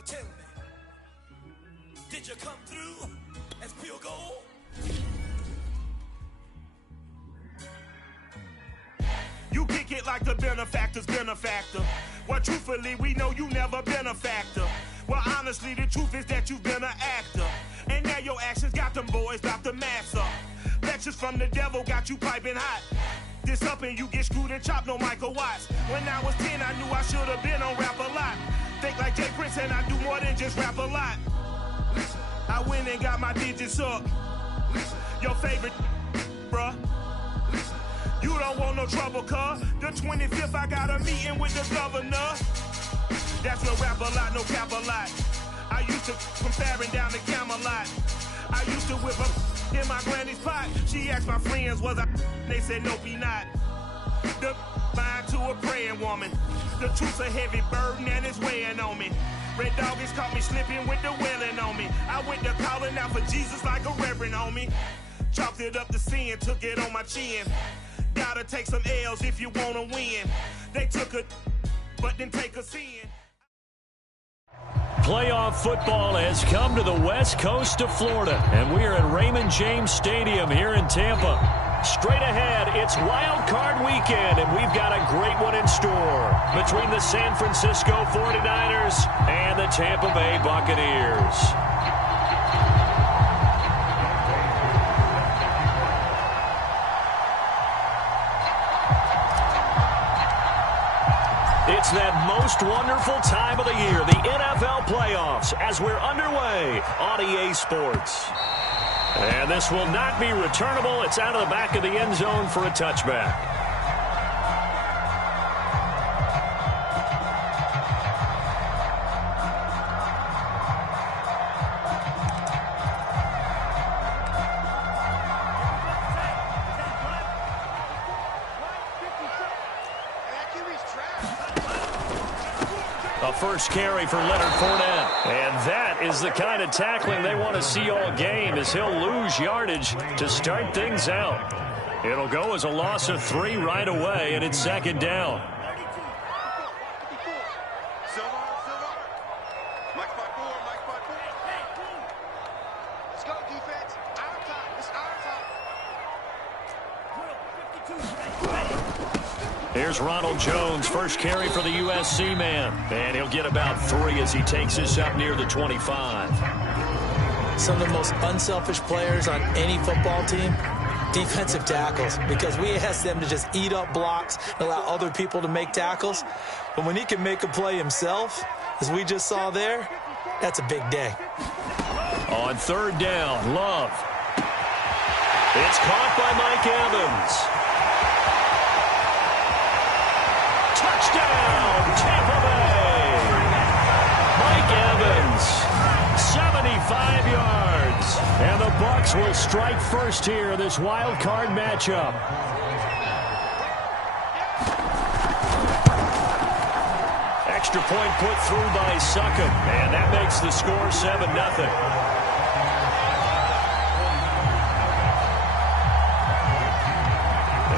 Well, tell me, did you come through as pure gold? You kick it like the benefactor's benefactor. Well, truthfully, we know you never been a factor. Well, honestly, the truth is that you've been an actor. And now your actions got them boys about to mass up. Lectures from the devil got you piping hot. This up and you get screwed and chopped, no Michael Watts. When I was 10, I knew I should have been on Rap a Lot. Think like Jay Prince and I do more than just rap a lot. I went and got my digits up. Your favorite, bruh. You don't want no trouble, cuz. The 25th, I got a meeting with the governor. That's no rap a lot, no cap a lot. I used to from Farron down to Camelot. I used to whip up in my granny's pot. She asked my friends, was I? They said, nope, he not. The line to a praying woman. The truth's a heavy burden and it's weighing on me. Red Doggies caught me slipping with the wailing on me. I went to calling out for Jesus like a reverend on me. Chalked it up to sin, took it on my chin. Gotta take some L's if you wanna win. They took a, but then take a sin. Playoff football has come to the west coast of Florida, and we are at Raymond James Stadium here in Tampa. Straight ahead, it's Wild Card Weekend, and we've got a great one in store between the San Francisco 49ers and the Tampa Bay Buccaneers. It's that most wonderful time of the year, the NFL playoffs, as we're underway on EA Sports. And this will not be returnable. It's out of the back of the end zone for a touchback. First carry for Leonard Fournette. And that is the kind of tackling they want to see all game, as he'll lose yardage to start things out. It'll go as a loss of 3 right away, and it's second down. Let's go, defense. Our time. It's our time. Here's Ronald Jones, first carry for the USC man. And he'll get about 3 as he takes this up near the 25. Some of the most unselfish players on any football team, defensive tackles, because we ask them to just eat up blocks and allow other people to make tackles. But when he can make a play himself, as we just saw there, that's a big day. On third down, Love. It's caught by Mike Evans. Touchdown, Tampa Bay. Mike Evans, 75 yards. And the Bucs will strike first here in this wild card matchup. Extra point put through by Succop. And that makes the score 7-0.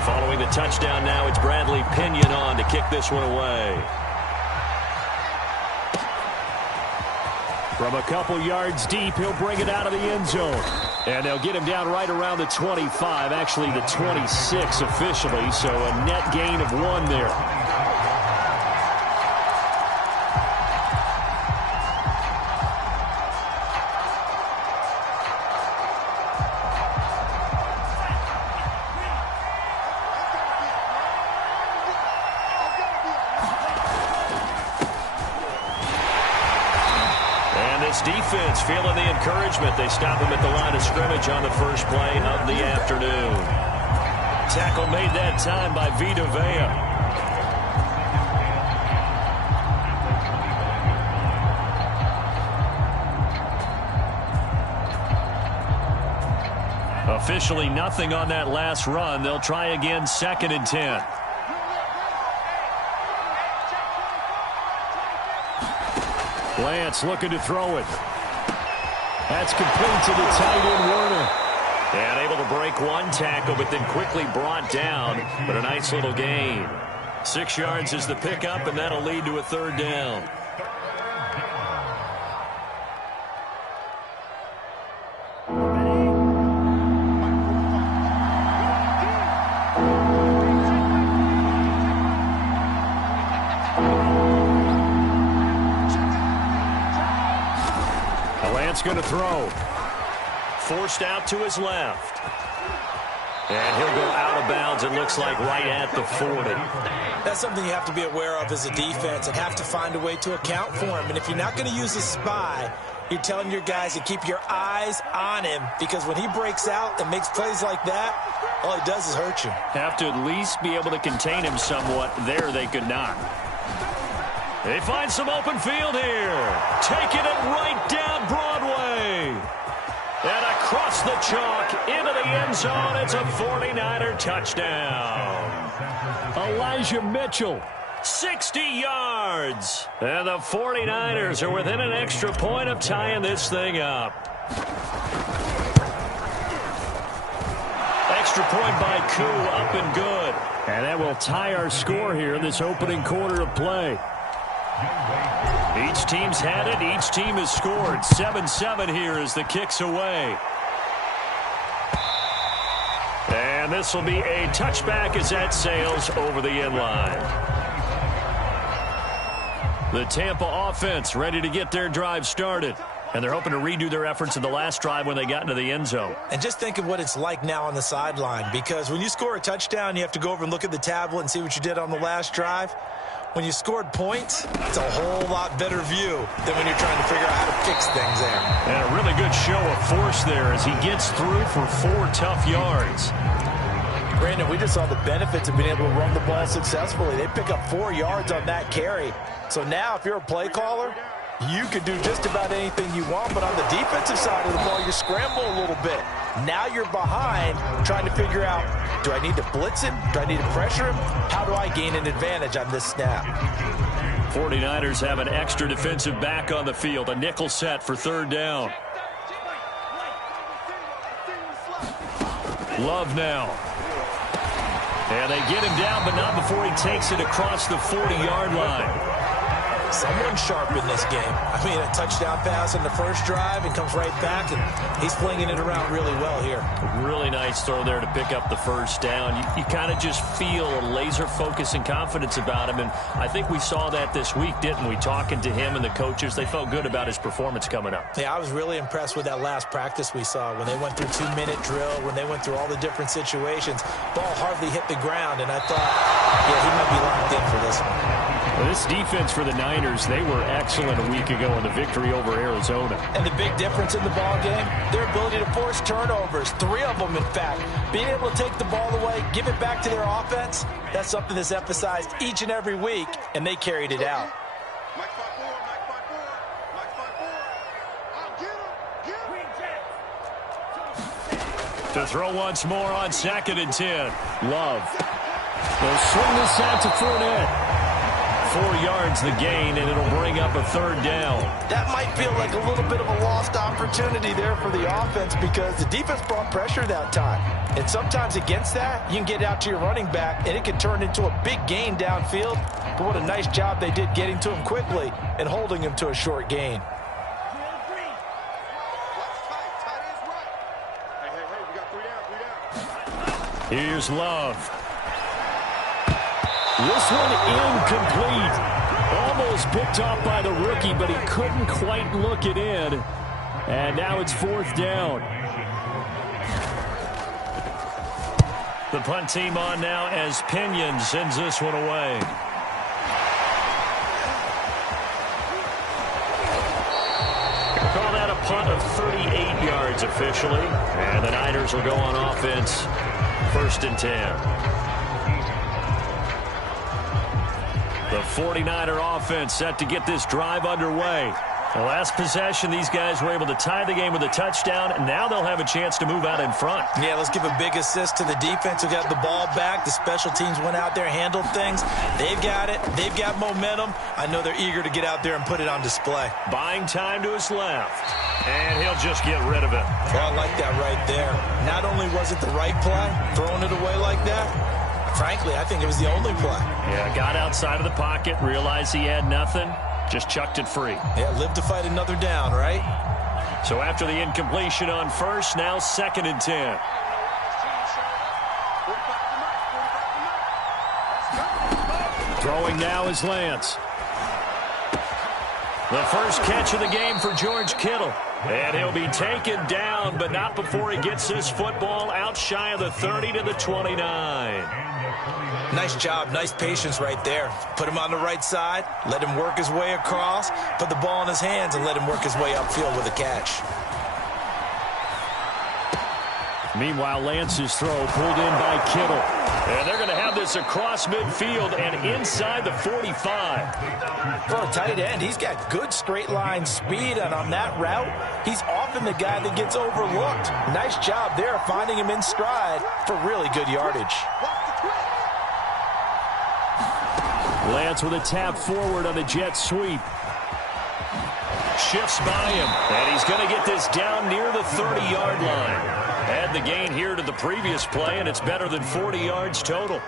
Following the touchdown now, it's Bradley Pinion on to kick this one away. From a couple yards deep, he'll bring it out of the end zone. And they'll get him down right around the 25, actually the 26 officially, so a net gain of 1 there. Defense feeling the encouragement. They stop him at the line of scrimmage on the first play of the afternoon. Tackle made that time by Vita Vea. Officially nothing on that last run. They'll try again, 2nd and 10. Lance looking to throw it. That's complete to the tight end, Werner. And able to break 1 tackle, but then quickly brought down. But a nice little gain. 6 yards is the pickup, and that'll lead to a 3rd down. Lance going to throw. Forced out to his left. And he'll go out of bounds, it looks like, right at the 40. That's something you have to be aware of as a defense and have to find a way to account for him. And if you're not going to use a spy, you're telling your guys to keep your eyes on him, because when he breaks out and makes plays like that, all he does is hurt you. Have to at least be able to contain him somewhat. There they could not. They find some open field here. Taking it right down Broadway. And across the chalk into the end zone. It's a 49er touchdown. Elijah Mitchell, 60 yards. And the 49ers are within an extra point of tying this thing up. Extra point by Koo, up and good. And that will tie our score here in this opening quarter of play. Each team's had it. Each team has scored. 7-7 here as the kick's away. And this will be a touchback as that sails over the end line. The Tampa offense ready to get their drive started. And they're hoping to redo their efforts in the last drive when they got into the end zone. And just think of what it's like now on the sideline, because when you score a touchdown, you have to go over and look at the tablet and see what you did on the last drive. When you scored points, it's a whole lot better view than when you're trying to figure out how to fix things there. And a really good show of force there as he gets through for 4 tough yards. Brandon, we just saw the benefits of being able to run the ball successfully. They pick up 4 yards on that carry. So now if you're a play caller, you can do just about anything you want, but on the defensive side of the ball, you scramble a little bit. Now you're behind trying to figure out, do I need to blitz him? Do I need to pressure him? How do I gain an advantage on this snap? 49ers have an extra defensive back on the field, a nickel set for 3rd down. Love now. And they get him down, but not before he takes it across the 40-yard line. Someone sharp in this game. I mean, a touchdown pass in the first drive and comes right back, and he's flinging it around really well here. Really nice throw there to pick up the first down. You kind of just feel a laser focus and confidence about him, and I think we saw that this week, didn't we? Talking to him and the coaches, they felt good about his performance coming up. Yeah, I was really impressed with that last practice we saw when they went through 2-minute drill, when they went through all the different situations. Ball hardly hit the ground, and I thought, yeah, he might be locked in for this one. Well, this defense for the Niners, they were excellent a week ago in the victory over Arizona. And the big difference in the ball game, their ability to force turnovers, 3 of them in fact. Being able to take the ball away, give it back to their offense, that's something that's emphasized each and every week, and they carried it out. To throw once more on 2nd and 10. Love. They'll swing this out to Fournette. 4 yards the gain, and it'll bring up a 3rd down. That might feel like a little bit of a lost opportunity there for the offense, because the defense brought pressure that time. And sometimes against that, you can get out to your running back, and it can turn into a big gain downfield. But what a nice job they did getting to him quickly and holding him to a short gain. Here's Love. This one incomplete. Almost picked off by the rookie, but he couldn't quite look it in. And now it's 4th down. The punt team on now as Pinion sends this one away. Call that a punt of 38 yards officially. And the Niners will go on offense. 1st and 10. The 49er offense set to get this drive underway. The last possession, these guys were able to tie the game with a touchdown, and now they'll have a chance to move out in front. Yeah, let's give a big assist to the defense who got the ball back. The special teams went out there, handled things. They've got it. They've got momentum. I know they're eager to get out there and put it on display. Buying time to his left, and he'll just get rid of it. Well, I like that right there. Not only was it the right play, throwing it away like that, frankly, I think it was the only play. Yeah, got outside of the pocket, realized he had nothing, just chucked it free. Yeah, live to fight another down, right? So after the incompletion on 1st, now 2nd and 10. Throwing now is Lance. The first catch of the game for George Kittle. And he'll be taken down, but not before he gets this football out shy of the 30 to the 29. Nice job, nice patience right there. Put him on the right side, let him work his way across, put the ball in his hands, and let him work his way upfield with a catch. Meanwhile, Lance's throw pulled in by Kittle. And they're going to have this across midfield and inside the 45. For a tight end, he's got good straight line speed, and on that route, he's often the guy that gets overlooked. Nice job there finding him in stride for really good yardage. Lance with a tap forward on the jet sweep. Shifts by him, and he's going to get this down near the 30-yard line. Add the gain here to the previous play, and it's better than 40 yards total.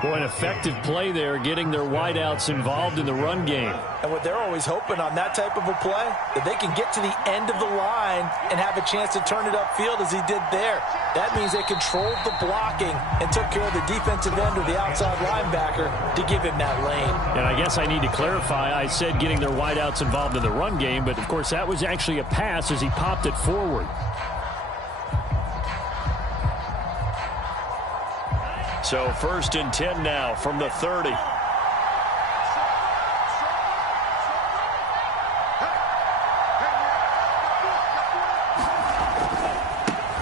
Boy, an effective play there, getting their wideouts involved in the run game. And what they're always hoping on that type of a play, that they can get to the end of the line and have a chance to turn it upfield as he did there. That means they controlled the blocking and took care of the defensive end or the outside linebacker to give him that lane. And I guess I need to clarify, I said getting their wideouts involved in the run game, but of course that was actually a pass as he popped it forward. So 1st and 10 now from the 30.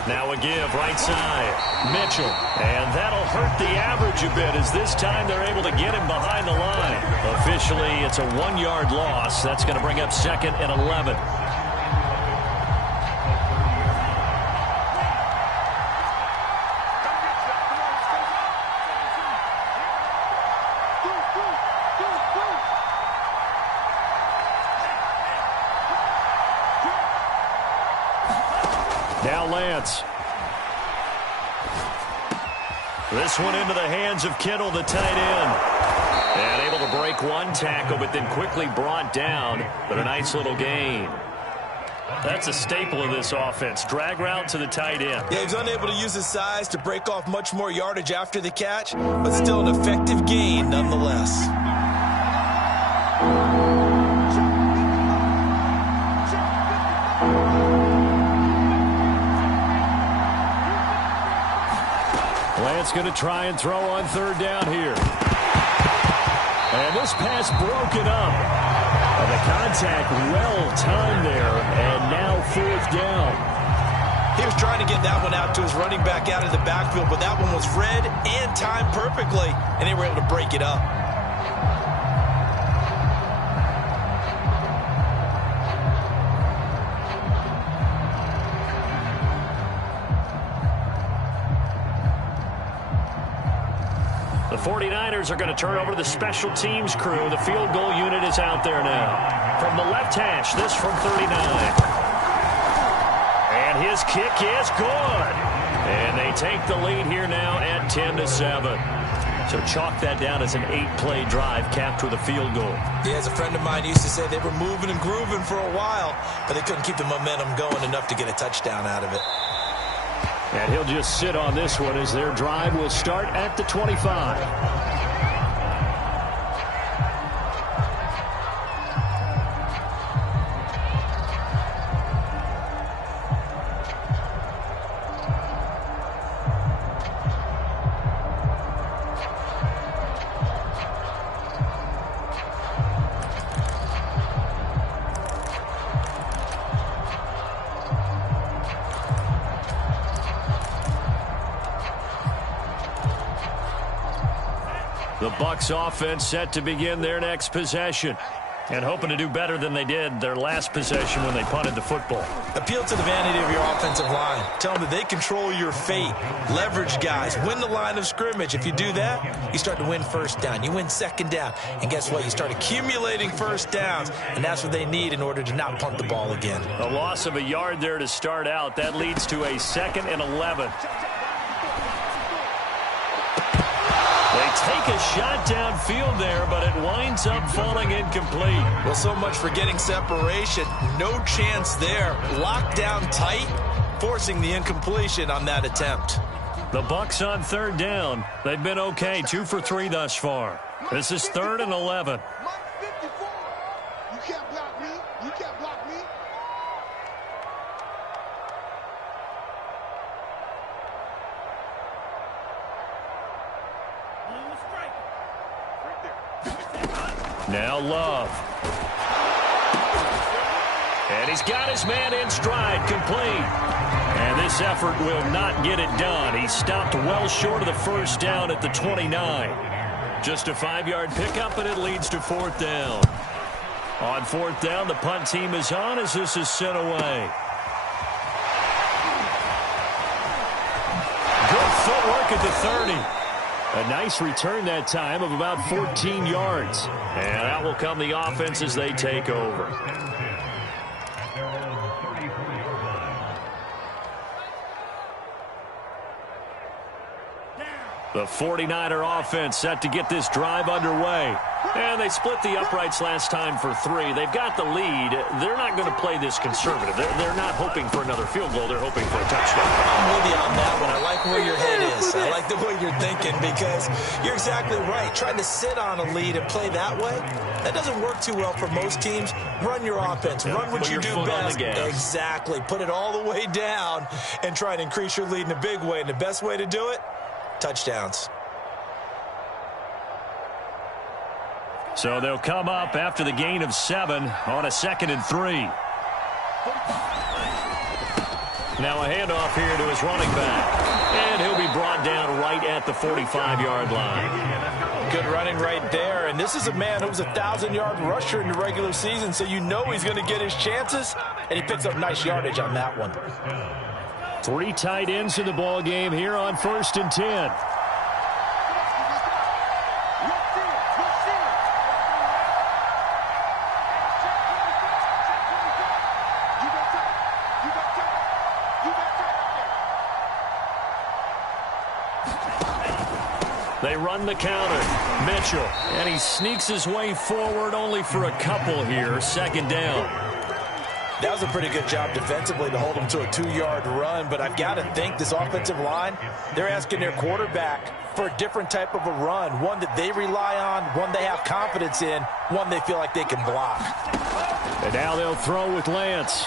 Now a give right side. Mitchell. And that'll hurt the average a bit as this time they're able to get him behind the line. Officially, it's a 1-yard loss. That's going to bring up 2nd and 11. Now Lance. This one into the hands of Kittle, the tight end. And able to break one tackle, but then quickly brought down. But a nice little gain. That's a staple of this offense. Drag route to the tight end. Yeah, he's unable to use his size to break off much more yardage after the catch, but still an effective gain nonetheless. Lance going to try and throw on 3rd down here. And this pass broken up. And the contact well timed there. And now 4th down. He was trying to get that one out to his running back out of the backfield, but that one was read and timed perfectly, and they were able to break it up. The 49ers are going to turn over to the special teams crew. The field goal unit is out there now. From the left hash, this from 39. And his kick is good. And they take the lead here now at 10-7. So chalk that down as an 8-play drive capped with a field goal. Yeah, as a friend of mine used to say, they were moving and grooving for a while, but they couldn't keep the momentum going enough to get a touchdown out of it. And he'll just sit on this one as their drive will start at the 25. The Bucs offense set to begin their next possession and hoping to do better than they did their last possession when they punted the football. Appeal to the vanity of your offensive line. Tell them that they control your fate. Leverage guys. Win the line of scrimmage. If you do that, you start to win 1st down. You win 2nd down. And guess what? You start accumulating 1st downs. And that's what they need in order to not punt the ball again. A loss of a yard there to start out. That leads to a 2nd and 11. They take a shot downfield there, but it winds up falling incomplete. Well, so much for getting separation. No chance there. Locked down tight, forcing the incompletion on that attempt. The Bucs on 3rd down. They've been okay, 2 for 3 thus far. This is 3rd and 11. You can't block me. You can't block me. Now Love. And he's got his man in stride, complete. And this effort will not get it done. He stopped well short of the first down at the 29. Just a 5-yard pickup, and it leads to 4th down. On 4th down, the punt team is on as this is sent away. Good footwork at the 30. A nice return that time of about 14 yards. And out will come the offense as they take over. The 49er offense set to get this drive underway. And they split the uprights last time for 3. They've got the lead. They're not going to play this conservative. They're not hoping for another field goal. They're hoping for a touchdown. I'm with you on that one. I like where your head is. I like the way you're thinking because you're exactly right. Trying to sit on a lead and play that way, that doesn't work too well for most teams. Run your offense. Run what you do best. Exactly. Put it all the way down and try to increase your lead in a big way. And the best way to do it, touchdowns. So they'll come up after the gain of 7 on a 2nd and 3. Now a handoff here to his running back. And he'll be brought down right at the 45-yard line. Good running right there. And this is a man who was a 1,000-yard rusher in the regular season, so you know he's going to get his chances. And he picks up nice yardage on that one. 3 tight ends in the ball game here on 1st and 10. They run the counter. Mitchell. And he sneaks his way forward only for a couple here. 2nd down. That was a pretty good job defensively to hold him to a 2-yard run, but I've got to think this offensive line, they're asking their quarterback for a different type of a run, one that they rely on, one they have confidence in, one they feel like they can block. And now they'll throw with Lance.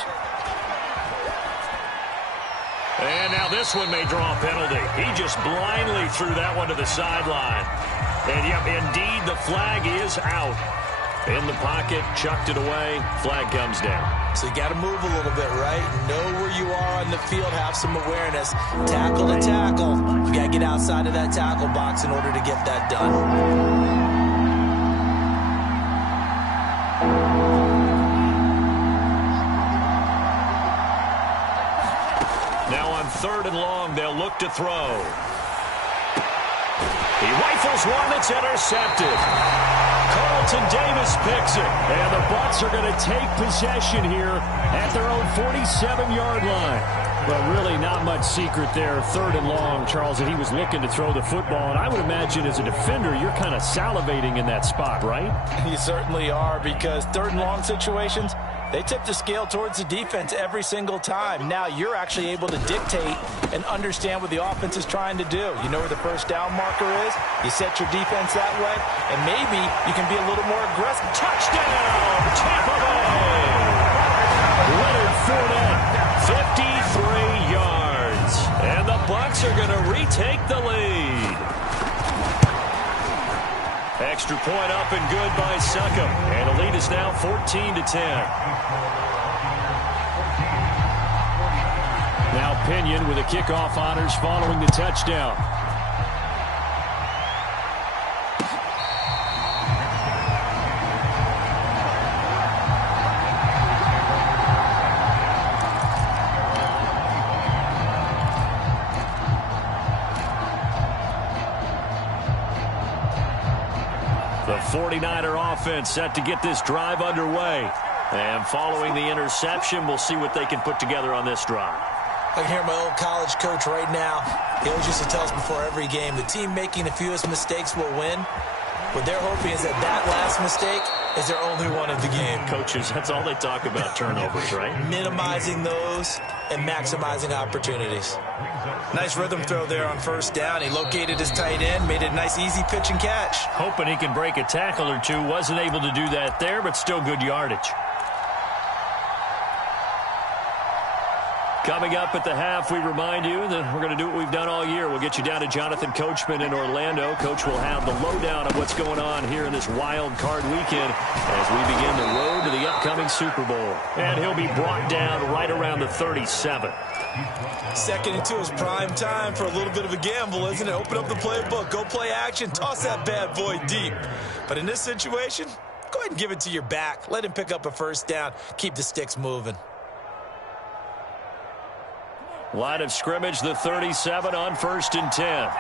And now this one may draw a penalty. He just blindly threw that one to the sideline. And, yep, indeed, the flag is out. In the pocket, chucked it away, flag comes down. So you got to move a little bit, right? Know where you are on the field, have some awareness. Tackle to tackle. You got to get outside of that tackle box in order to get that done. Now on 3rd and long, they'll look to throw. He rifles one that's intercepted. Carlton Davis picks it. And the Bucs are going to take possession here at their own 47-yard line. Well, really not much secret there. 3rd and long, Charles, that he was looking to throw the football. And I would imagine as a defender, you're kind of salivating in that spot, right? You certainly are, because 3rd and long situations, they tip the scale towards the defense every single time. Now you're actually able to dictate and understand what the offense is trying to do. You know where the first down marker is. You set your defense that way, and maybe you can be a little more aggressive. Touchdown, Tampa Bay! Leonard Fournette, 53 yards. And the Bucs are going to retake the lead. Extra point up and good by Succop. And the lead is now 14-10. Now Pinion with the kickoff honors following the touchdown. The 49er offense set to get this drive underway. And following the interception, we'll see what they can put together on this drive. I can hear my old college coach right now. He always used to tell us before every game, the team making the fewest mistakes will win. What they're hoping is that that last mistake is their only one of the game. Coaches, that's all they talk about, turnovers, right? Minimizing those and maximizing opportunities. Nice rhythm throw there on 1st down. He located his tight end, made it a nice easy pitch and catch. Hoping he can break a tackle or two. Wasn't able to do that there, but still good yardage. Coming up at the half, we remind you that we're going to do what we've done all year. We'll get you down to Jonathan Coachman in Orlando. Coach will have the lowdown of what's going on here in this wild card weekend as we begin the road to the upcoming Super Bowl. And he'll be brought down right around the 37. 2nd and 2 is prime time for a little bit of a gamble, isn't it? Open up the playbook, go play action, toss that bad boy deep. But in this situation, go ahead and give it to your back. Let him pick up a first down. Keep the sticks moving. Line of scrimmage, the 37 on 1st and 10.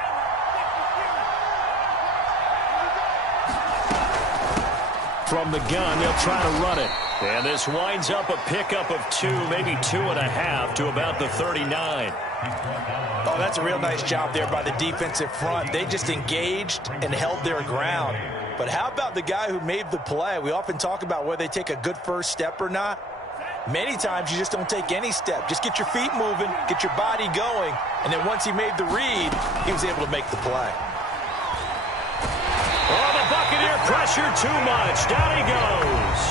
From the gun, they'll try to run it. And this winds up a pickup of 2, maybe 2.5 to about the 39. Oh, that's a real nice job there by the defensive front. They just engaged and held their ground. But how about the guy who made the play? We often talk about whether they take a good first step or not. Many times you just don't take any step. Just get your feet moving, get your body going, and then once he made the read, he was able to make the play. Oh, the Buccaneer pressure too much. Down he goes.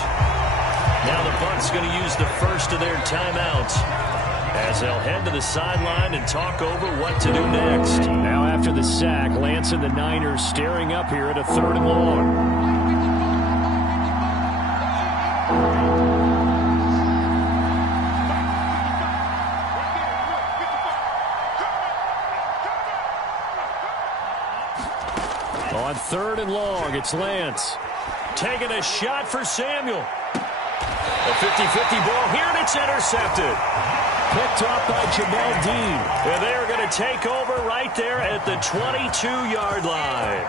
Now the Bucs going to use the first of their timeouts as they'll head to the sideline and talk over what to do next. Now after the sack, Lance and the Niners staring up here at a 3rd and long. On 3rd and long, it's Lance. Taking a shot for Samuel. A 50-50 ball here, and it's intercepted. Picked up by Jamel Dean. And they are going to take over right there at the 22-yard line.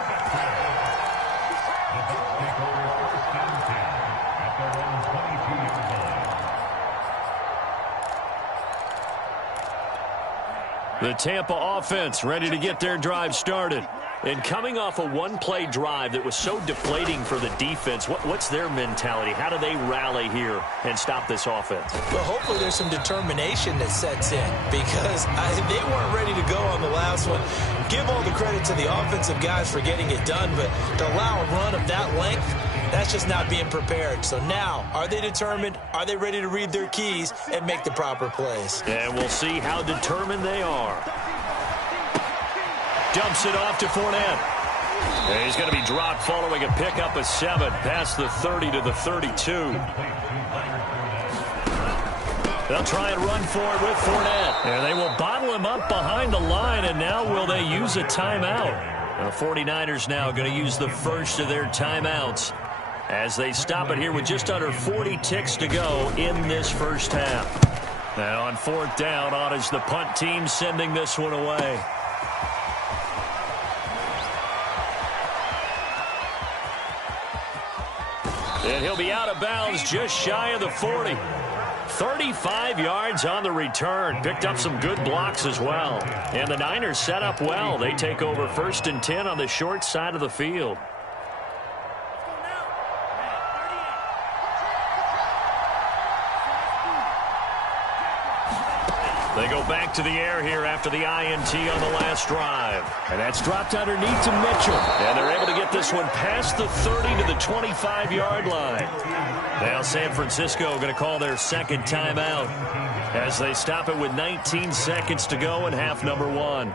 The Tampa offense ready to get their drive started. And coming off a one-play drive that was so deflating for the defense, what's their mentality? How do they rally here and stop this offense? Well, hopefully there's some determination that sets in because they weren't ready to go on the last one. Give all the credit to the offensive guys for getting it done, but to allow a run of that length, that's just not being prepared. So now, are they determined? Are they ready to read their keys and make the proper plays? And we'll see how determined they are. Dumps it off to Fournette. And he's going to be dropped following a pickup of 7 past the 30 to the 32. They'll try and run for it with Fournette. And they will bottle him up behind the line, and now will they use a timeout? The 49ers now going to use the first of their timeouts as they stop it here with just under 40 ticks to go in this first half. Now on 4th down, on is the punt team sending this one away. And he'll be out of bounds just shy of the 40. 35 yards on the return. Picked up some good blocks as well. And the Niners set up well. They take over 1st and 10 on the short side of the field. They go back to the air here after the INT on the last drive. And that's dropped underneath to Mitchell. And they're able to get this one past the 30 to the 25-yard line. Now San Francisco going to call their second timeout as they stop it with 19 seconds to go in half number 1.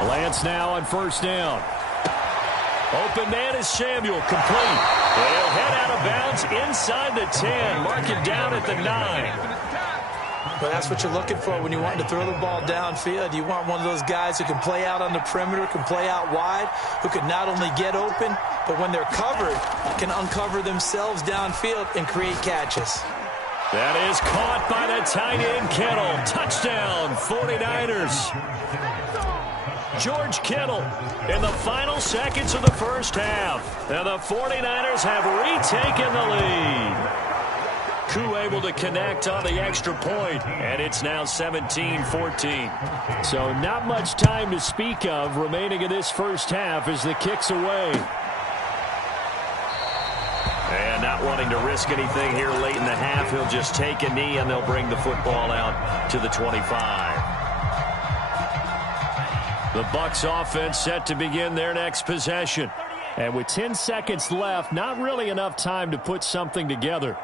Lance now on 1st down. Open man is Samuel, complete. They'll head out of bounds inside the 10. Mark it down at the 9. But that's what you're looking for when you want to throw the ball downfield. You want one of those guys who can play out on the perimeter, can play out wide, who can not only get open, but when they're covered, can uncover themselves downfield and create catches. That is caught by the tight end, Kittle. Touchdown, 49ers. George Kittle in the final seconds of the first half. And the 49ers have retaken the lead. Koo able to connect on the extra point, and it's now 17-14. So not much time to speak of remaining in this first half as the kick's away. And not wanting to risk anything here late in the half, he'll just take a knee and they'll bring the football out to the 25. The Bucs offense set to begin their next possession. And with 10 seconds left, not really enough time to put something together.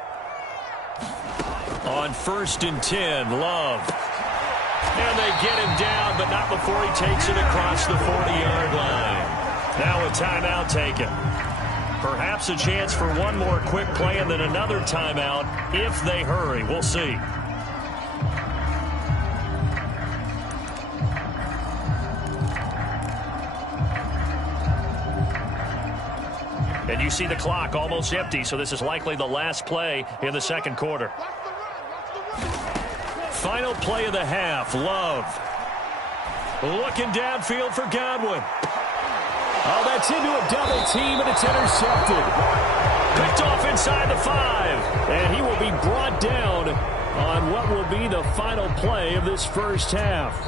On 1st and 10, Love. And they get him down, but not before he takes it across the 40-yard line. Now a timeout taken. Perhaps a chance for one more quick play and then another timeout if they hurry. We'll see. And you see the clock almost empty, so this is likely the last play in the second quarter. Final play of the half, Love. Looking downfield for Godwin. Oh, that's into a double team, and it's intercepted. Picked off inside the 5, and he will be brought down on what will be the final play of this first half.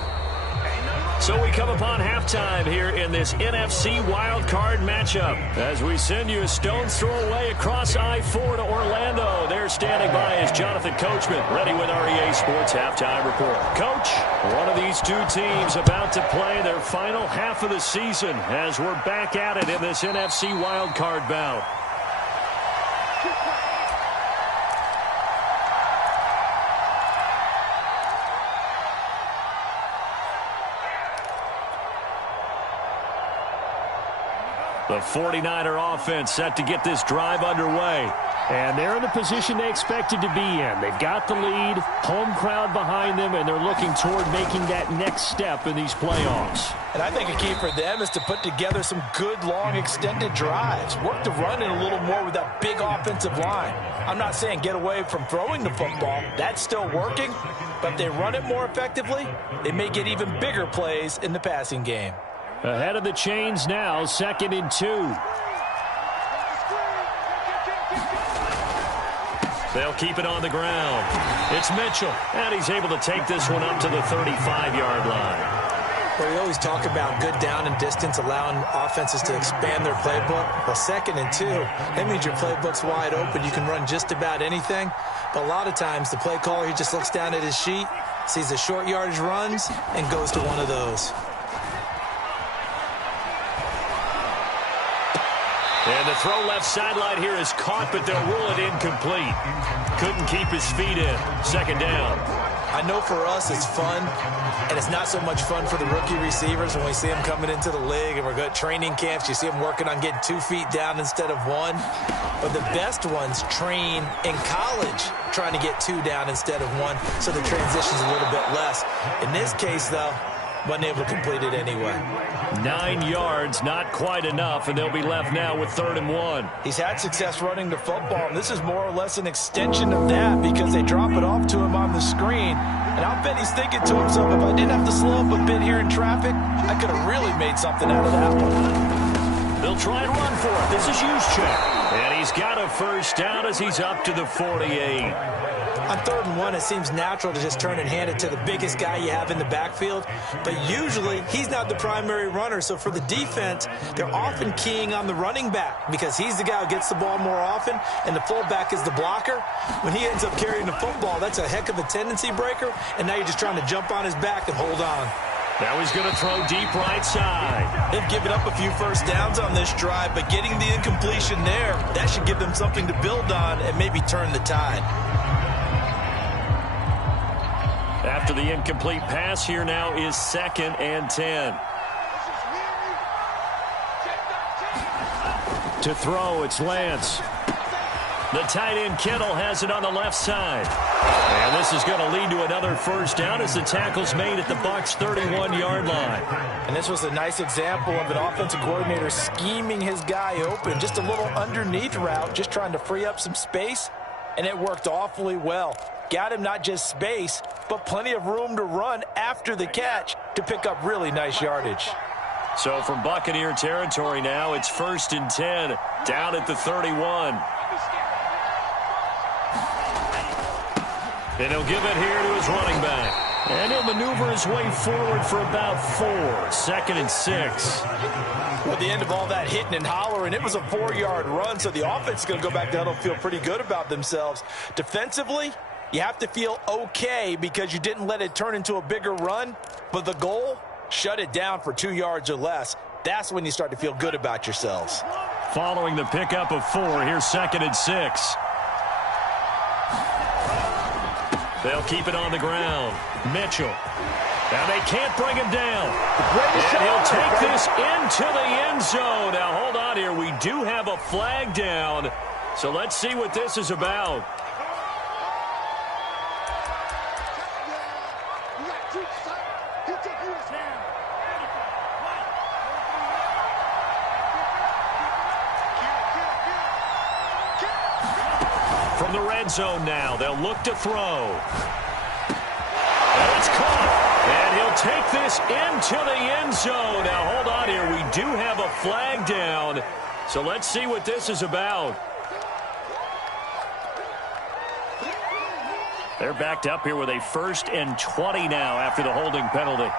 So we come upon halftime here in this NFC wildcard matchup as we send you a stone's throw away across I-4 to Orlando. There standing by is Jonathan Coachman, ready with REA Sports Halftime Report. Coach, one of these two teams about to play their final half of the season as we're back at it in this NFC wildcard bout. The 49er offense set to get this drive underway. And they're in the position they expected to be in. They've got the lead, home crowd behind them, and they're looking toward making that next step in these playoffs. And I think a key for them is to put together some good, long, extended drives. Work the run in a little more with that big offensive line. I'm not saying get away from throwing the football. That's still working. But if they run it more effectively, they may get even bigger plays in the passing game. Ahead of the chains now, 2nd and 2. They'll keep it on the ground. It's Mitchell, and he's able to take this one up to the 35-yard line. Well, we always talk about good down and distance, allowing offenses to expand their playbook. Well, 2nd and 2, that means your playbook's wide open. You can run just about anything. But a lot of times, the play caller, he just looks down at his sheet, sees the short yardage runs, and goes to one of those. And the throw left sideline here is caught, but they'll rule it incomplete. Couldn't keep his feet in. 2nd down. I know for us it's fun, and it's not so much fun for the rookie receivers when we see them coming into the league and we're good training camps. You see them working on getting 2 feet down instead of 1. But the best ones train in college trying to get 2 down instead of 1, so the transition's a little bit less. In this case, though, wasn't able to complete it anyway. 9 yards, not quite enough, and they'll be left now with 3rd and 1. He's had success running the football, and this is more or less an extension of that because they drop it off to him on the screen. And I'll bet he's thinking to himself, if I didn't have to slow up a bit here in traffic, I could have really made something out of that one. They'll try and run for it. This is Juszczyk. And he's got a first down as he's up to the 48. On 3rd and 1, it seems natural to just turn and hand it to the biggest guy you have in the backfield. But usually, he's not the primary runner. So for the defense, they're often keying on the running back because he's the guy who gets the ball more often, and the fullback is the blocker. When he ends up carrying the football, that's a heck of a tendency breaker, and now you're just trying to jump on his back and hold on. Now he's going to throw deep right side. They've given up a few first downs on this drive, but getting the incompletion there, that should give them something to build on and maybe turn the tide. After the incomplete pass, here now is 2nd and 10. To throw, it's Lance. The tight end Kittle has it on the left side. And this is going to lead to another first down as the tackle's made at the Bucs' 31-yard line. And this was a nice example of an offensive coordinator scheming his guy open. Just a little underneath route, just trying to free up some space, and it worked awfully well. Got him not just space, but plenty of room to run after the catch to pick up really nice yardage. So from Buccaneer territory now, it's 1st and 10, down at the 31. And he'll give it here to his running back. And he'll maneuver his way forward for about 4. 2nd and 6. At the end of all that hitting and hollering, it was a 4-yard run, so the offense is going to go back down and feel pretty good about themselves. Defensively, you have to feel okay because you didn't let it turn into a bigger run, but the goal, shut it down for 2 yards or less. That's when you start to feel good about yourselves. Following the pickup of 4, here's 2nd and 6. They'll keep it on the ground. Mitchell. Now they can't bring him down. And he'll take this into the end zone. Now hold on here. We do have a flag down. So let's see what this is about. From the red zone now, they'll look to throw. And it's caught. And he'll take this into the end zone. Now, hold on here. We do have a flag down. So let's see what this is about. They're backed up here with a 1st and 20 now after the holding penalty.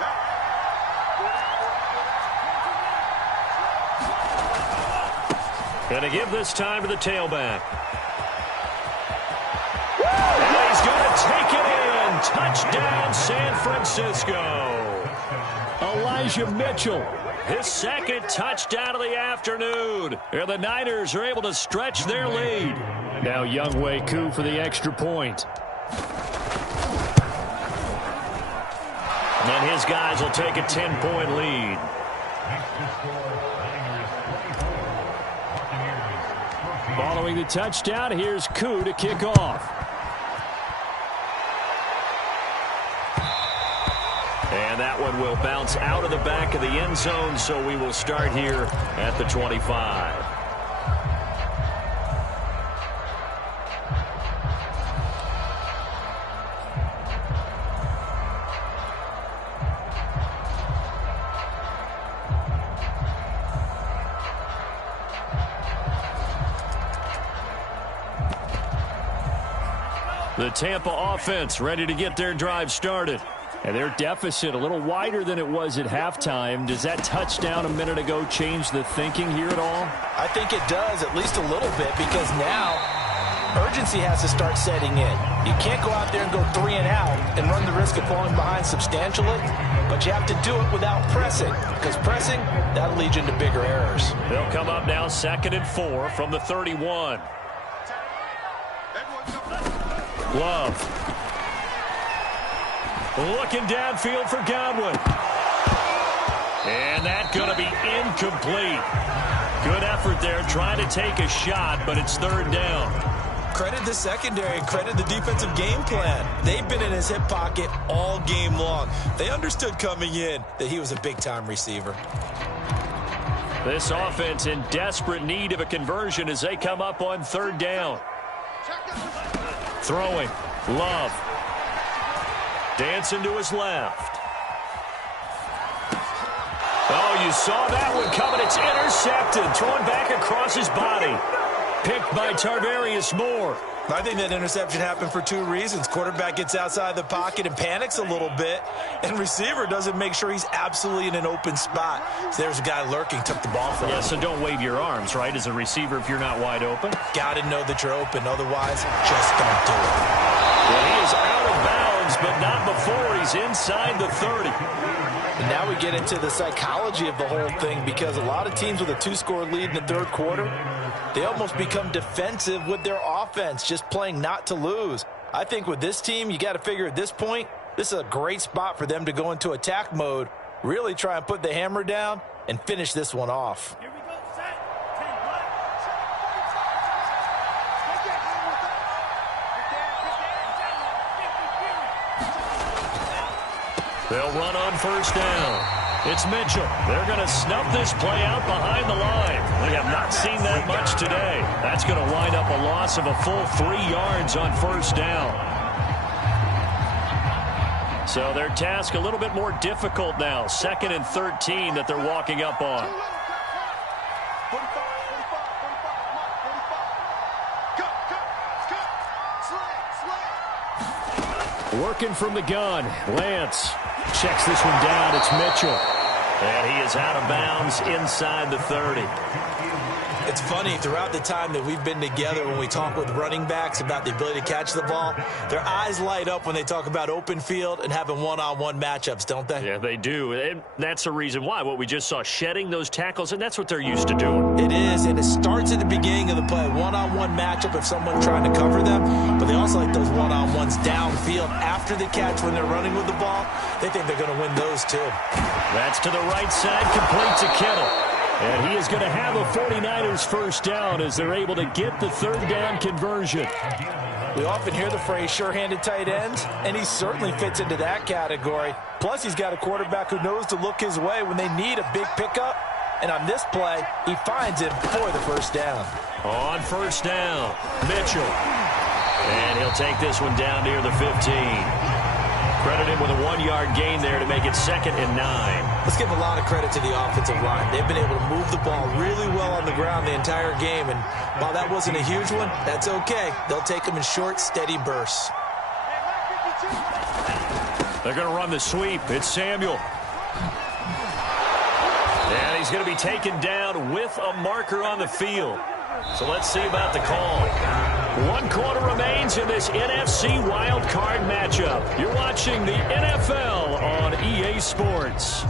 Going to give this time to the tailback. And he's going to take it in. Touchdown, San Francisco. Elijah Mitchell, his 2nd touchdown of the afternoon. And the Niners are able to stretch their lead. Now Younghoe Koo for the extra point. And his guys will take a 10-point lead. Following the touchdown, here's Koo to kick off. And that one will bounce out of the back of the end zone, so we will start here at the 25. The Tampa offense ready to get their drive started. And their deficit a little wider than it was at halftime. Does that touchdown a minute ago change the thinking here at all? I think it does, at least a little bit, because now urgency has to start setting in. You can't go out there and go 3 and out and run the risk of falling behind substantially, but you have to do it without pressing, because pressing, that'll lead you into bigger errors. They'll come up now 2nd and 4 from the 31. Love. Looking downfield for Godwin. And that's going to be incomplete. Good effort there trying to take a shot, but it's 3rd down. Credit the secondary, credit the defensive game plan. They've been in his hip pocket all game long. They understood coming in that he was a big-time receiver. This offense in desperate need of a conversion as they come up on 3rd down. Throwing. Love. Dancing to his left. Oh, you saw that one coming. It's intercepted. Thrown back across his body. Picked by Tarvarius Moore. I think that interception happened for 2 reasons. Quarterback gets outside the pocket and panics a little bit, and receiver doesn't make sure he's absolutely in an open spot. So there's a guy lurking, took the ball from him. Yeah, so don't wave your arms, right, as a receiver if you're not wide open. Got to know that you're open. Otherwise, just don't do it. Well, he is out of bounds, but not before he's inside the 30. And now we get into the psychology of the whole thing, because a lot of teams with a 2-score lead in the 3rd quarter, they almost become defensive with their offense, just playing not to lose. I think with this team, you got to figure at this point, this is a great spot for them to go into attack mode, really try and put the hammer down and finish this one off. Here we go, set. 10 black. They'll run on 1st down. It's Mitchell. They're going to snub this play out behind the line. We have not seen that much today. That's going to wind up a loss of a full 3 yards on 1st down. So their task a little bit more difficult now. 2nd and 13 that they're walking up on. Working from the gun. Lance checks this one down. It's Mitchell. And he is out of bounds inside the 30. It's funny, throughout the time that we've been together, when we talk with running backs about the ability to catch the ball, their eyes light up when they talk about open field and having one-on-one matchups, don't they? Yeah, they do. And that's the reason why. What we just saw, shedding those tackles, and that's what they're used to doing. It is, and it starts at the beginning of the play. One-on-one matchup if someone's trying to cover them, but they also like those one-on-ones downfield after the catch when they're running with the ball. They think they're going to win those too. That's to the right side, complete to Kittle. And he is going to have a 49ers first down as they're able to get the third down conversion. We often hear the phrase sure-handed tight end, and he certainly fits into that category. Plus, he's got a quarterback who knows to look his way when they need a big pickup. And on this play, he finds him for the first down. On first down, Mitchell. And he'll take this one down near the 15. Credit him with a 1-yard gain there to make it 2nd and 9. Let's give a lot of credit to the offensive line. They've been able to move the ball really well on the ground the entire game. And while that wasn't a huge one, that's okay. They'll take them in short, steady bursts. They're going to run the sweep. It's Samuel. And he's going to be taken down with a marker on the field. So let's see about the call. 1 quarter remains in this NFC Wild Card matchup. You're watching the NFL on EA Sports.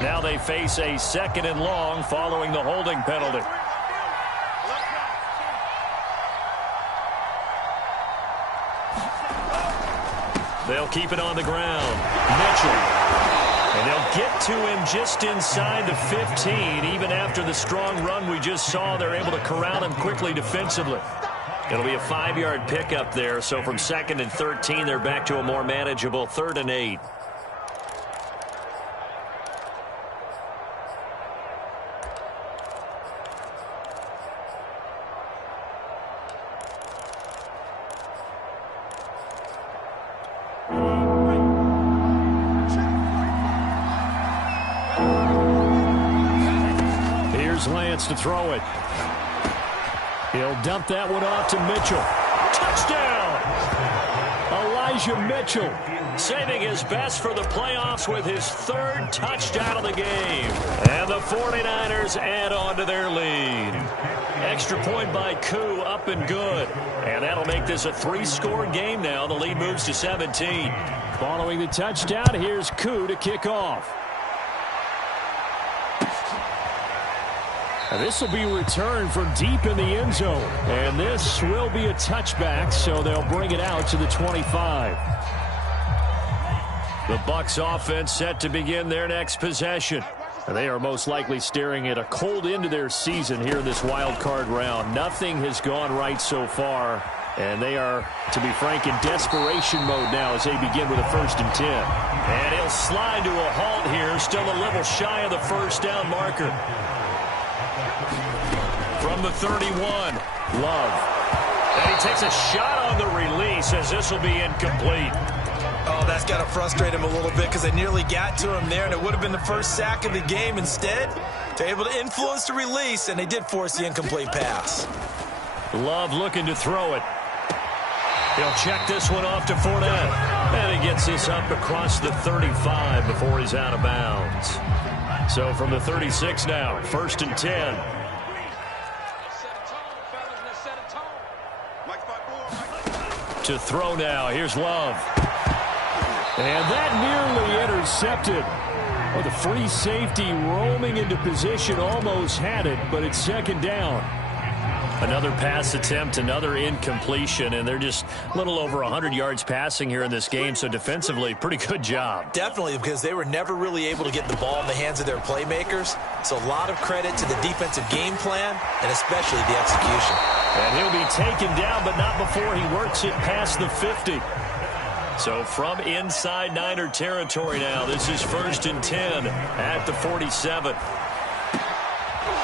Now they face a 2nd and long following the holding penalty. They'll keep it on the ground. Mitchell. And they'll get to him just inside the 15. Even after the strong run we just saw, they're able to corral him quickly defensively. It'll be a 5-yard pickup there. So from 2nd and 13, they're back to a more manageable 3rd and 8. Lance to throw it. He'll dump that one off to Mitchell. Touchdown! Elijah Mitchell saving his best for the playoffs with his 3rd touchdown of the game. And the 49ers add on to their lead. Extra point by Koo, up and good. And that'll make this a 3-score game now. The lead moves to 17. Following the touchdown, here's Koo to kick off. This will be returned from deep in the end zone. And this will be a touchback, so they'll bring it out to the 25. The Bucs offense set to begin their next possession. They are most likely staring at a cold end to their season here in this wild card round. Nothing has gone right so far. And they are, to be frank, in desperation mode now as they begin with a 1st and 10. And he'll slide to a halt here, still a little shy of the first down marker. From the 31, Love. And he takes a shot on the release as this will be incomplete. Oh, that's got to frustrate him a little bit because they nearly got to him there, and it would have been the first sack of the game. Instead, they're able to influence the release, and they did force the incomplete pass. Love looking to throw it. He'll check this one off to Fournette. And he gets this up across the 35 before he's out of bounds. So from the 36 now, 1st and 10. To throw now. Here's Love. And that nearly intercepted. Oh, the free safety roaming into position almost had it, but it's 2nd down. Another pass attempt, another incompletion, and they're just a little over 100 yards passing here in this game, so defensively, pretty good job. Definitely, because they were never really able to get the ball in the hands of their playmakers, so a lot of credit to the defensive game plan, and especially the execution. And he'll be taken down, but not before he works it past the 50. So from inside Niner territory now, this is 1st and 10 at the 47.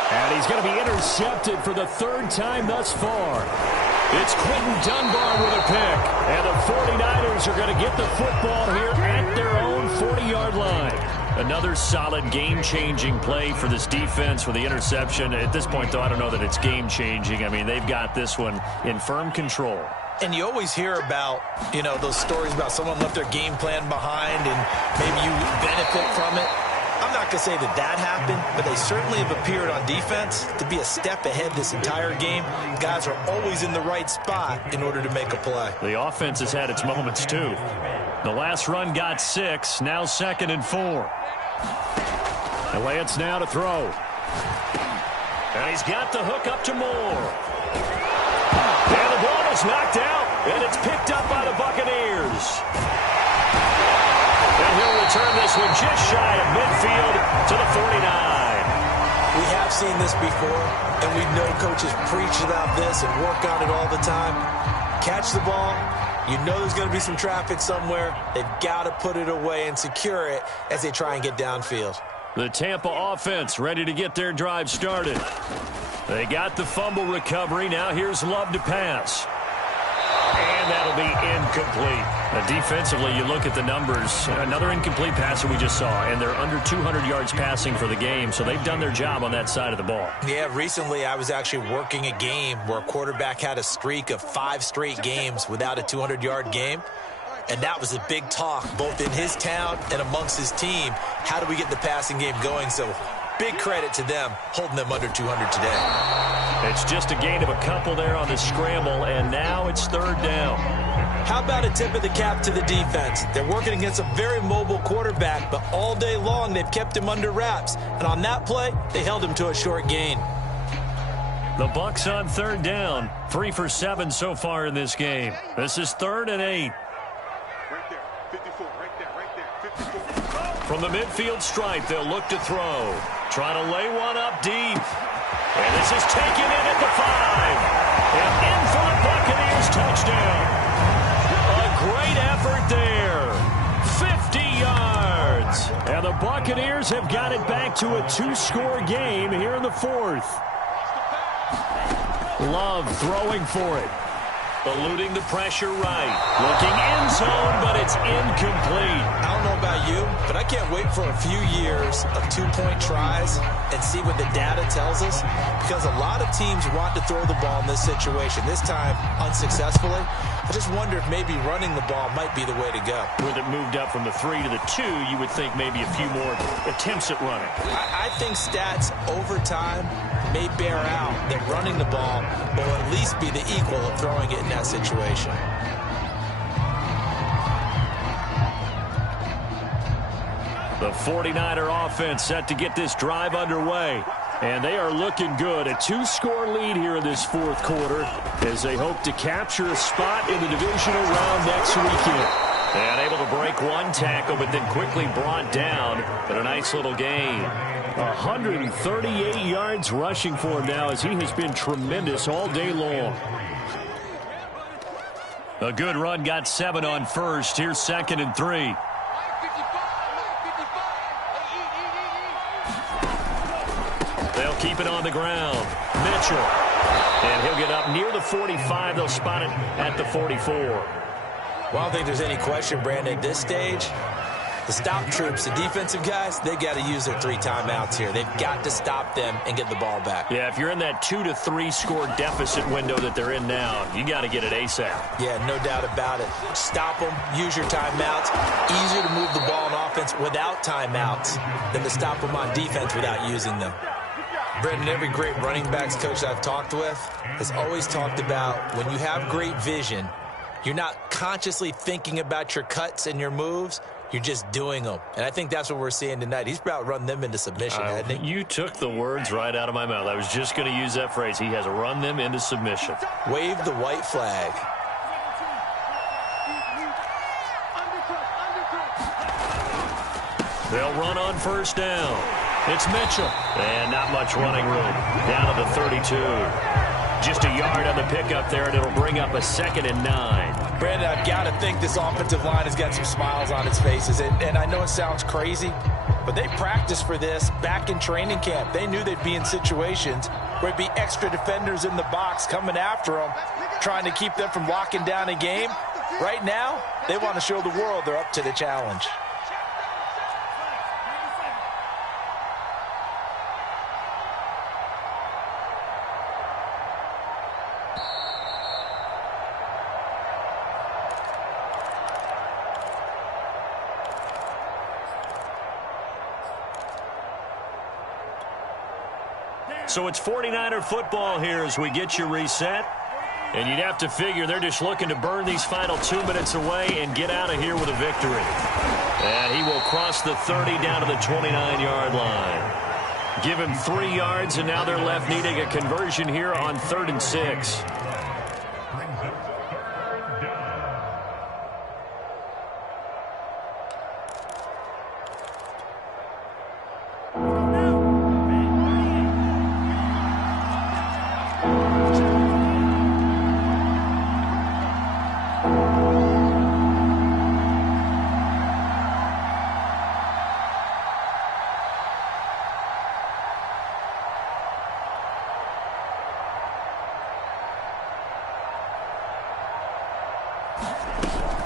And he's going to be intercepted for the 3rd time thus far. It's Quentin Dunbar with a pick. And the 49ers are going to get the football here at their own 40-yard line. Another solid game-changing play for this defense with the interception. At this point, though, I don't know that it's game-changing. I mean, they've got this one in firm control. And you always hear about, those stories about someone left their game plan behind and maybe you benefit from it. I'm not going to say that happened, but they certainly have appeared on defense to be a step ahead this entire game. Guys are always in the right spot in order to make a play. The offense has had its moments, too. The last run got 6, now 2nd and 4. Lance now to throw. And he's got the hook up to Moore. And the ball is knocked out, and it's picked up by the Buccaneers. And he'll return this one just shy of midfield to the 49. We have seen this before, and we know coaches preach about this and work on it all the time. Catch the ball. You know there's going to be some traffic somewhere. They've got to put it away and secure it as they try and get downfield. The Tampa offense ready to get their drive started. They got the fumble recovery. Now here's Love to pass. And that'll be incomplete. Defensively, you look at the numbers. Another incomplete pass that we just saw, and they're under 200 yards passing for the game, so they've done their job on that side of the ball. Yeah, recently I was actually working a game where a quarterback had a streak of 5 straight games without a 200-yard game. And that was a big talk, both in his town and amongst his team. How do we get the passing game going? So big credit to them, holding them under 200 today. It's just a gain of a couple there on the scramble, and now it's 3rd down. How about a tip of the cap to the defense? They're working against a very mobile quarterback, but all day long they've kept him under wraps. And on that play, they held him to a short gain. The Bucs on 3rd down, 3 for 7 so far in this game. This is 3rd and 8. From the midfield stripe, they'll look to throw. Trying to lay one up deep. And this is taken in at the 5. And in for the Buccaneers touchdown. A great effort there. 50 yards. And the Buccaneers have got it back to a 2-score game here in the 4th. Love throwing for it. Eluding the pressure right. Looking end zone, but it's incomplete. I don't know about you, but I can't wait for a few years of 2-point tries and see what the data tells us, because a lot of teams want to throw the ball in this situation. This time, unsuccessfully. I just wonder if maybe running the ball might be the way to go. With it moved up from the 3 to the 2, you would think maybe a few more attempts at running. I think stats over time may bear out that running the ball will at least be the equal of throwing it in that situation. The 49er offense set to get this drive underway. And they are looking good. A 2-score lead here in this 4th quarter as they hope to capture a spot in the divisional round next weekend. And able to break one tackle, but then quickly brought down in a nice little gain. 138 yards rushing for him now as he has been tremendous all day long. A good run, got 7 on first. Here's 2nd and 3. They'll keep it on the ground. Mitchell. And he'll get up near the 45. They'll spot it at the 44. Well, I don't think there's any question, Brandon, at this stage. The stop troops, the defensive guys, they got to use their 3 timeouts here. They've got to stop them and get the ball back. Yeah, if you're in that 2 to 3 score deficit window that they're in now, you got to get it ASAP. Yeah, no doubt about it. Stop them, use your timeouts. Easier to move the ball on offense without timeouts than to stop them on defense without using them. Brendan, every great running backs coach I've talked with has always talked about when you have great vision, you're not consciously thinking about your cuts and your moves. You're just doing them. And I think that's what we're seeing tonight. He's about run them into submission, hasn't he? You took the words right out of my mouth. I was just going to use that phrase. He has run them into submission. Wave the white flag. They'll run on 1st down. It's Mitchell. And not much running room. Down to the 32. Just a yard on the pickup there, and it'll bring up a 2nd and 9. Brandon, I've got to think this offensive line has got some smiles on its faces. And I know it sounds crazy, but they practiced for this back in training camp. They knew they'd be in situations where it'd be extra defenders in the box coming after them, trying to keep them from locking down a game. Right now, they want to show the world they're up to the challenge. So it's 49er football here as we get you reset. And you'd have to figure they're just looking to burn these final 2 minutes away and get out of here with a victory. And he will cross the 30 down to the 29-yard line. Give him 3 yards, and now they're left needing a conversion here on 3rd and 6.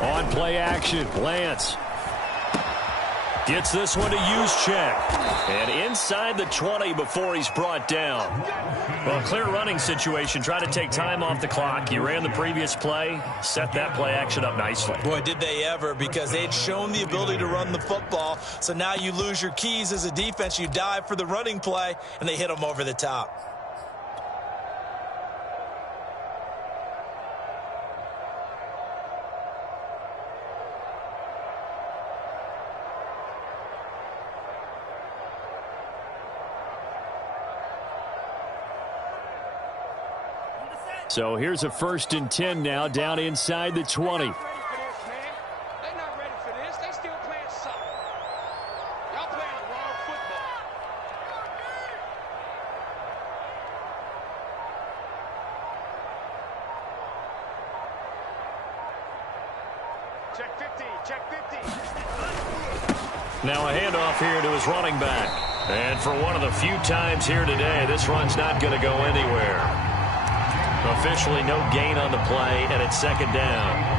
On play action, Lance gets this one to Juszczyk. And inside the 20 before he's brought down. Well, clear running situation. Try to take time off the clock. You ran the previous play, set that play action up nicely. Boy, did they ever, because they'd shown the ability to run the football. So now you lose your keys as a defense. You dive for the running play, and they hit them over the top. So here's a 1st and 10 now, down inside the 20. They're not ready for this. They still playing soccer. Y'all playing the wrong football. Check 50. Check 50. Now a handoff here to his running back. And for one of the few times here today, this run's not going to go anywhere. Officially no gain on the play, and it's 2nd down.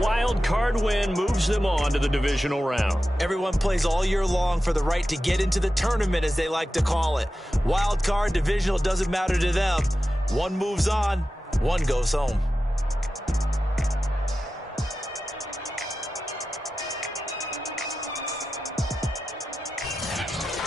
Wild card win moves them on to the divisional round. Everyone plays all year long for the right to get into the tournament, as they like to call it. Wild card, divisional, doesn't matter to them. One moves on, one goes home.